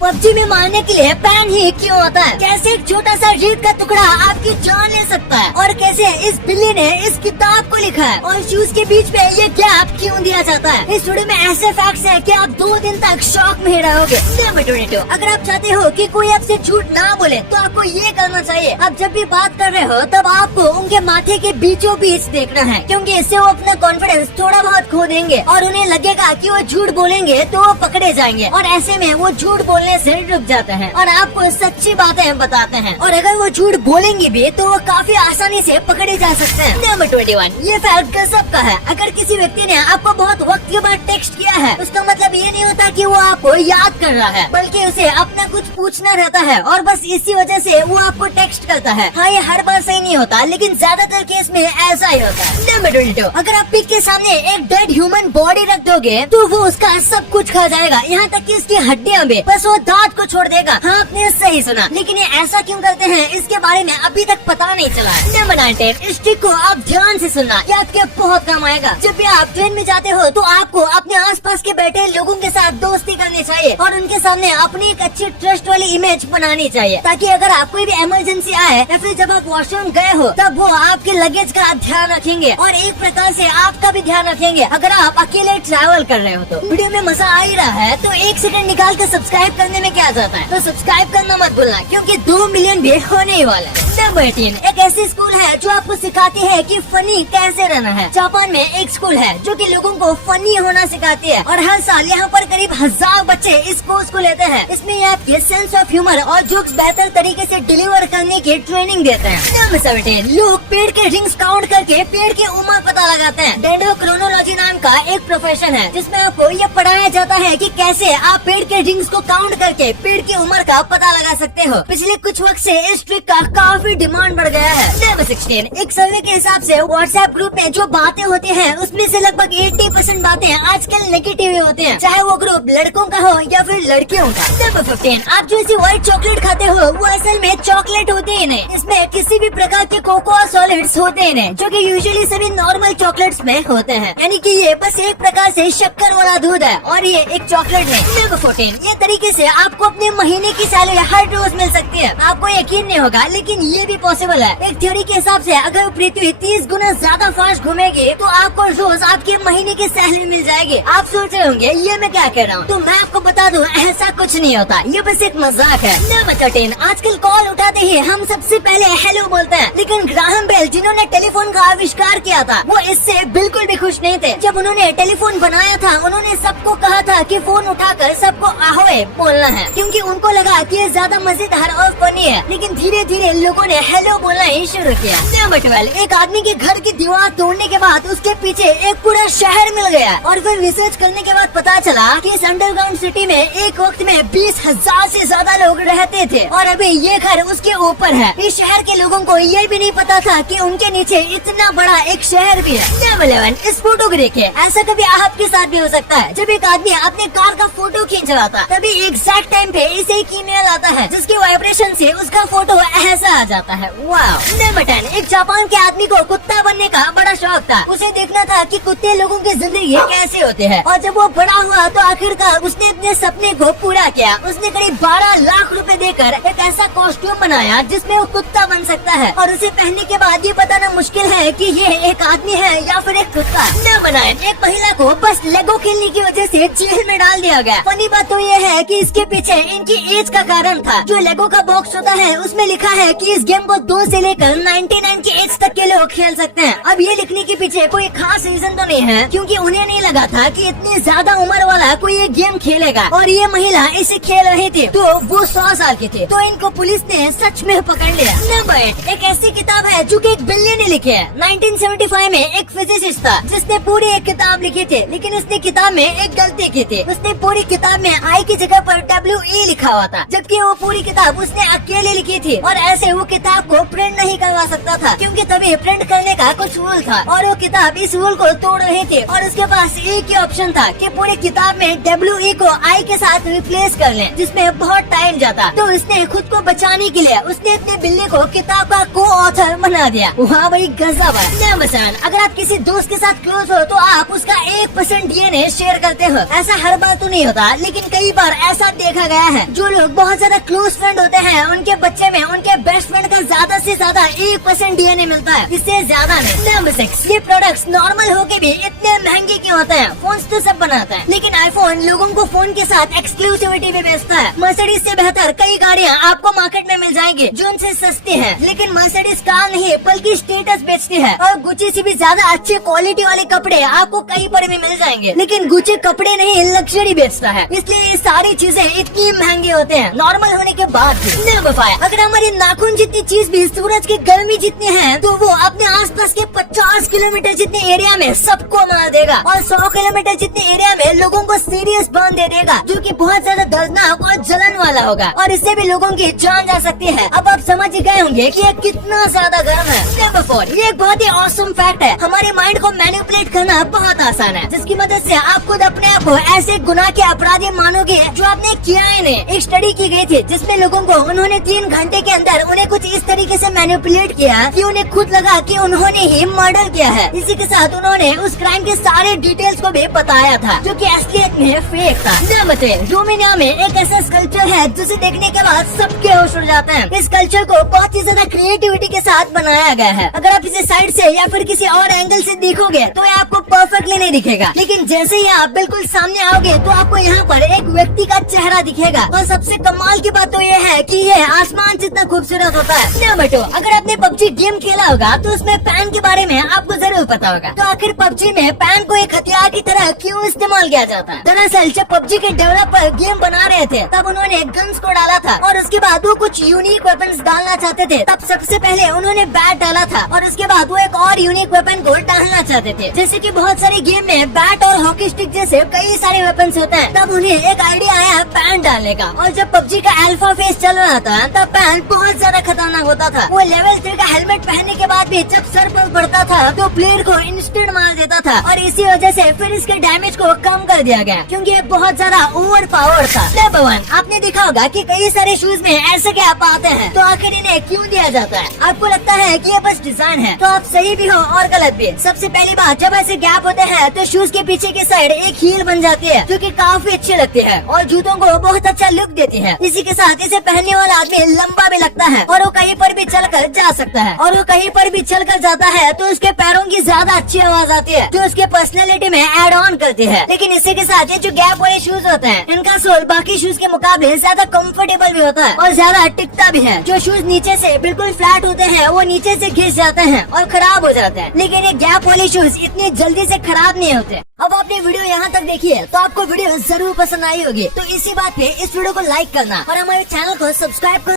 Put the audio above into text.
PUBG में मारने के लिए पैन ही क्यों होता है? कैसे एक छोटा सा रेत का टुकड़ा आपकी जान ले सकता है? और कैसे इस बिल्ली ने इस किताब को लिखा है? और शूज के बीच में ये गैप क्यों दिया जाता है? इस वीडियो में ऐसे फैक्ट्स हैं कि आप 2 दिन तक शॉक में रहोगे। नंबर 22, अगर आप चाहते हो कि कोई आपसे झूठ ना बोले तो आपको ये करना चाहिए। आप जब भी बात कर रहे हो तब आपको उनके माथे के बीचों बीच देखना है, क्योंकि इससे वो अपना कॉन्फिडेंस थोड़ा बहुत खो देंगे और उन्हें लगेगा कि वो झूठ बोलेंगे तो वो पकड़े जाएंगे, और ऐसे में वो झूठ बोलने से रुक जाते हैं और आपको सच्ची बातें बताते हैं। और अगर वो झूठ बोलेंगे भी तो वो काफी आसानी से पकड़े जा सकते हैं। नंबर 21, ये फैक्ट गजब का है। अगर किसी व्यक्ति ने आपको बहुत वक्त के बाद टेक्स्ट किया है, उसका मतलब ये नहीं होता कि वो आपको याद कर रहा है, बल्कि उसे अपना कुछ पूछना रहता है और बस इसी वजह से वो आपको टेक्स्ट करता है। हाँ, ये हर बार सही नहीं होता, लेकिन ज्यादातर केस में ऐसा ही होता है। नंबर 22, अगर आप पिग के सामने एक डेड ह्यूमन बॉडी रख दोगे तो वो उसका सब कुछ खा जाएगा, यहाँ तक कि उसकी हड्डियाँ भी, बस वो दांत को छोड़ देगा। हाँ, आपने सही सुना, लेकिन ये ऐसा क्यों करते हैं इसके बारे में अभी तक पता नहीं चला है। नंबर 19, इस ट्रिक को आप ध्यान से सुनना, ये आपके बहुत काम आएगा। जब भी आप ट्रेन में जाते हो तो आपको अपने आसपास के बैठे लोगों के साथ दोस्ती करनी चाहिए और उनके सामने अपनी एक अच्छी ट्रस्ट वाली इमेज बनानी चाहिए, ताकि अगर आप कोई भी इमरजेंसी आए या फिर जब आप वॉशरूम गए हो तब वो आपके लगेज का ध्यान रखेंगे और एक प्रकार से आपका भी ध्यान रखेंगे अगर आप अकेले ट्रैवल कर रहे हो तो। वीडियो में मजा आ ही रहा है तो 1 सेकंड निकाल कर सब्सक्राइब करने में क्या जाता है, तो सब्सक्राइब करना मत भूलना, क्योंकि 2 मिलियन भी होने ही वाला है। नंबर 18, एक ऐसी स्कूल है जो आपको सिखाती है कि फनी कैसे रहना है। जापान में एक स्कूल है जो कि लोगों को फनी होना सिखाती है और हर साल यहाँ पर करीब 1000 बच्चे इस कोर्स को लेते हैं। इसमें ये आपके सेंस ऑफ ह्यूमर और जोक्स बेहतर तरीके से डिलीवर करने की ट्रेनिंग देते हैं। नंबर 17, लोग पेड़ के रिंग्स काउंट करके पेड़ की उम्र पता लगाते हैं। डेंड्रोक्रोनोलॉजी नाम का एक प्रोफेशन है जिसमें आपको ये पढ़ाया जाता है कि कैसे आप पेड़ के रिंग्स को काउंट करके पेड़ की उम्र का पता लगा सकते हो। पिछले कुछ वक्त से इस ट्रिक का काफी डिमांड बढ़ गया है। नंबर 16, एक सर्वे के हिसाब से व्हाट्सएप ग्रुप में जो बातें होती हैं उसमें से लगभग 80% बातें आजकल नेगेटिव होती हैं, चाहे वो ग्रुप लड़कों का हो या फिर लड़कियों का। नंबर 15, आप जो इसी व्हाइट चॉकलेट खाते हो वो असल में चॉकलेट होते ही नहीं, इसमें किसी भी प्रकार के कोकोआ सॉलिड्स होते ही नहीं, जो कि यूजुअली सभी नॉर्मल चॉकलेट्स में होते हैं, यानी कि ये बस एक प्रकार से शक्कर वाला दूध है और ये एक चॉकलेट है। नंबर 14, ये तरीके से आपको अपने महीने की सैलरी हर रोज मिल सकती है। आपको यकीन नहीं होगा लेकिन ये भी पॉसिबल है। एक थ्योरी के हिसाब से अगर पृथ्वी 30 गुना ज्यादा फास्ट घूमेगी तो आपको रोज आपके महीने की सैलरी मिल जाएगी। आप सोच रहे होंगे ये मैं क्या कह रहा हूँ, तो मैं आपको बता दूं ऐसा कुछ नहीं होता, ये बस एक मजाक है। नंबर 13, आजकल कॉल उठाते ही हम सबसे पहले हेलो बोलते हैं, लेकिन ग्राहम बेल जिन्होंने टेलीफोन का आविष्कार किया था वो इससे बिल्कुल भी खुश नहीं थे। जब उन्होंने टेलीफोन बनाया था उन्होंने सबको कहा था कि फोन उठाकर सबको ahoy बोलना है, क्योंकि उनको लगा कि ये ज्यादा मजेदार और फनी है। लेकिन धीरे धीरे लोगों ने हेलो बोलना ही शुरू किया। नंबर 12, एक आदमी के घर की दीवार तोड़ने के बाद उसके पीछे एक पूरा शहर मिल गया और फिर रिसर्च करने के बाद पता चला कि इस अंडरग्राउंड सिटी में एक वक्त में 20,000 से ज्यादा लोग रहते थे और अभी ये घर उसके ऊपर है। इस शहर के लोगों को ये भी नहीं पता था कि उनके नीचे इतना बड़ा एक शहर भी है। नंबर 11, इस फोटो को देखिए, ऐसा कभी आपके साथ भी हो सकता है। जब एक आदमी अपने कार का फोटो खींच रहा था तभी एग्जैक्ट टाइम पे इसे एक ईमेल आता है जिसके वाइब्रेशन से उसका फोटो ऐसा आ जाता है। वाव। नंबर 10, एक जापान के आदमी को कुत्ता बनने का बड़ा शौक था। उसे देखना था कि कुत्ते लोगों की जिंदगी कैसे होते हैं और जब वो बड़ा हुआ तो आखिरकार उसने अपने सपने को पूरा किया। उसने करीब 12 लाख रुपए देकर एक ऐसा कॉस्ट्यूम बनाया जिसमें वो कुत्ता बन सकता है और उसे पहनने के बाद ये बताना मुश्किल है कि ये एक आदमी है या फिर एक कुत्ता। नंबर 9, एक महिला को बस लेगो खेलने की वजह से जेल में डाल दिया गया। फनी बात तो ये है कि इसके पीछे इनकी एज का कारण था। जो लेगो का बॉक्स होता है उसमें लिखा है कि इस गेम को 2 से लेकर 99 की एज तक के लोग खेल सकते हैं। अब ये लिखने के पीछे कोई खास रीजन तो नहीं है, क्योंकि उन्हें नहीं लगा था कि इतनी ज्यादा उम्र वाला कोई ये गेम खेलेगा और ये महिला इसे खेल रही थी तो वो 100 साल की थी, तो इनको पुलिस ने सच में पकड़ लिया। नंबर 8, एक ऐसी किताब है जो कि एक बिल्ली ने लिखी है। 1975 में एक फिजिसिस्ट था जिसने पूरी एक किताब लिखी थी, लेकिन उसने किताब में एक गलती की थी। उसने पूरी किताब में आई की जगह पर WE लिखा हुआ था, जबकि वो पूरी किताब उसने अकेले लिखी थी और ऐसे वो किताब को प्रिंट नहीं करवा सकता था, क्योंकि तभी प्रिंट करने का कुछ रूल था और वो किताब इस रूल को तोड़ रही थी और उसके पास एक ही ऑप्शन था कि पूरी किताब में WE को I के साथ रिप्लेस कर लें, जिसमें बहुत टाइम जाता। तो उसने खुद को बचाने के लिए उसने अपने बिल्ली को किताब का को ऑथर बना दिया। वहाँ भाई गजब है। नंबर 7, अगर आप किसी दोस्त के साथ क्लोज हो तो आप उसका 1% DNA शेयर करते हो। ऐसा हर बार तो नहीं होता, लेकिन कई बार ऐसा बार देखा गया है, जो लोग बहुत ज्यादा क्लोज फ्रेंड होते हैं उनके बच्चे में उनके बेस्ट फ्रेंड का ज्यादा से ज्यादा 1% DNA मिलता है, इससे ज्यादा नहीं। नंबर 6, ये प्रोडक्ट्स नॉर्मल होके भी इतने महंगे क्यों होते हैं? फोन तो सब बनाता है, लेकिन आईफोन लोगों को फोन के साथ एक्सक्लूसिविटी भी बेचता है। मर्सिडीज से बेहतर कई गाड़ियाँ आपको मार्केट में मिल जाएंगी जो उनसे सस्ती है, लेकिन मर्सिडीज कार नहीं बल्कि स्टेटस बेचती है। और गुची से भी ज्यादा अच्छे क्वालिटी वाले कपड़े आपको कहीं पर भी मिल जाएंगे, लेकिन गुची कपड़े नहीं लग्जरी बेचता है, इसलिए ये सारी चीजें इतनी महंगे होते हैं नॉर्मल होने के बाद भी। नंबर 5, अगर हमारी नाखून जितनी चीज भी सूरज की गर्मी जितनी है, तो वो अपने आसपास के 50 किलोमीटर जितने एरिया में सबको मार देगा और 100 किलोमीटर जितने एरिया में लोगों को सीरियस बर्न दे देगा, जो कि बहुत ज्यादा दर्दनाक और जलन वाला होगा और इससे भी लोगों की जान जा सकती है। अब आप समझ गए होंगे कि ये कितना ज्यादा गर्म है। नंबर 4, ये एक बहुत ही ऑसम फैक्ट है, हमारे माइंड को मैनिपुलेट करना बहुत आसान है, जिसकी मदद से आप खुद अपने आप को ऐसे गुनाह के अपराधी मानोगे जो आपने किया ही नहीं। एक स्टडी की गई थी जिसमें लोगों को उन्होंने 3 घंटे के अंदर उन्हें कुछ इस तरीके से मैनिपुलेट किया कि उन्हें खुद लगा कि उन्होंने ही मर्डर किया है। इसी के साथ उन्होंने उस क्राइम के सारे डिटेल्स को भी बताया था, जो कि असलियत में फेक था। नंबर 3, रोमानिया में एक ऐसा स्कल्पचर है जिसे देखने के बाद सबके होश उड़ जाते हैं। इस कल्चर को बहुत ही ज्यादा क्रिएटिविटी के साथ बनाया गया है। अगर आप इसे साइड से या फिर किसी और एंगल से देखोगे तो ये आपको परफेक्टली नहीं दिखेगा, लेकिन जैसे ही आप बिल्कुल सामने आओगे तो आपको यहाँ पर एक व्यक्ति का चेहरा दिखेगा। और सबसे कमाल की बात तो ये है कि ये आसमान जितना खूबसूरत होता है। नंबर 2, अगर आपने PUBG गेम खेला होगा तो उसमें पैन के बारे में आपको जरूर पता होगा। तो आखिर PUBG में पैन को एक हथियार की तरह क्यों इस्तेमाल किया जाता है? दरअसल जब PUBG के डेवलपर गेम बना रहे थे तब उन्होंने गन्स को डाला था और उसके बाद वो कुछ यूनिक वेपन्स डालना चाहते थे। तब सबसे पहले उन्होंने बैट डाला था और उसके बाद वो एक और यूनिक वेपन को डालना चाहते थे। जैसे कि बहुत सारे गेम में बैट और हॉकी स्टिक जैसे कई सारे वेपन्स होते हैं, तब उन्हें एक आइडिया आया पैन डालने का। और जब PUBG का अल्फा फेज चल रहा था तब पैन बहुत ज्यादा खतरनाक होता था। वो लेवल 3 का हेलमेट पहनने के बाद भी जब सर पर पड़ता था तो प्लेयर को इंस्टेंट मार देता था और इसी वजह से फिर इसके डैमेज को कम कर दिया गया, क्योंकि ये बहुत ज्यादा ओवर पावर था। नंबर 1, आपने देखा होगा कि कई सारे शूज में ऐसे गैप आते हैं, तो आखिर इन्हें क्यों दिया जाता है? आपको लगता है कि ये बस डिजाइन है, तो आप सही भी हो और गलत भी। सबसे पहली बात, जब ऐसे गैप होते हैं तो शूज के पीछे की साइड एक हील बन जाती है, जो कि काफी अच्छी लगती है और जूतों को बहुत अच्छा लुक देती है। इसी के साथ इसे पहनने वाला आदमी लंबा भी लगता है और वो कहीं पर भी चलकर जा सकता है, और वो कहीं पर भी चलकर जाता है तो उसके पैरों की ज्यादा अच्छी आवाज आती है, जो उसके पर्सनैलिटी में एड ऑन करती है। लेकिन इसी के साथ ये जो गैप वाले शूज होते हैं, इनका सोल बाकी शूज के मुकाबले ज्यादा कंफर्टेबल भी होता है और ज्यादा टिकता भी है। जो शूज नीचे से बिल्कुल फ्लैट होते हैं वो नीचे से घिस जाते हैं और खराब हो जाते हैं, लेकिन ये गैप वाले शूज इतनी जल्दी से खराब नहीं होते। अब आपने वीडियो यहाँ तक देखी है तो आपको वीडियो जरूर पसंद आई होगी, तो इसी बात पे इस वीडियो को लाइक करना और हमारे चैनल को सब्सक्राइब करना।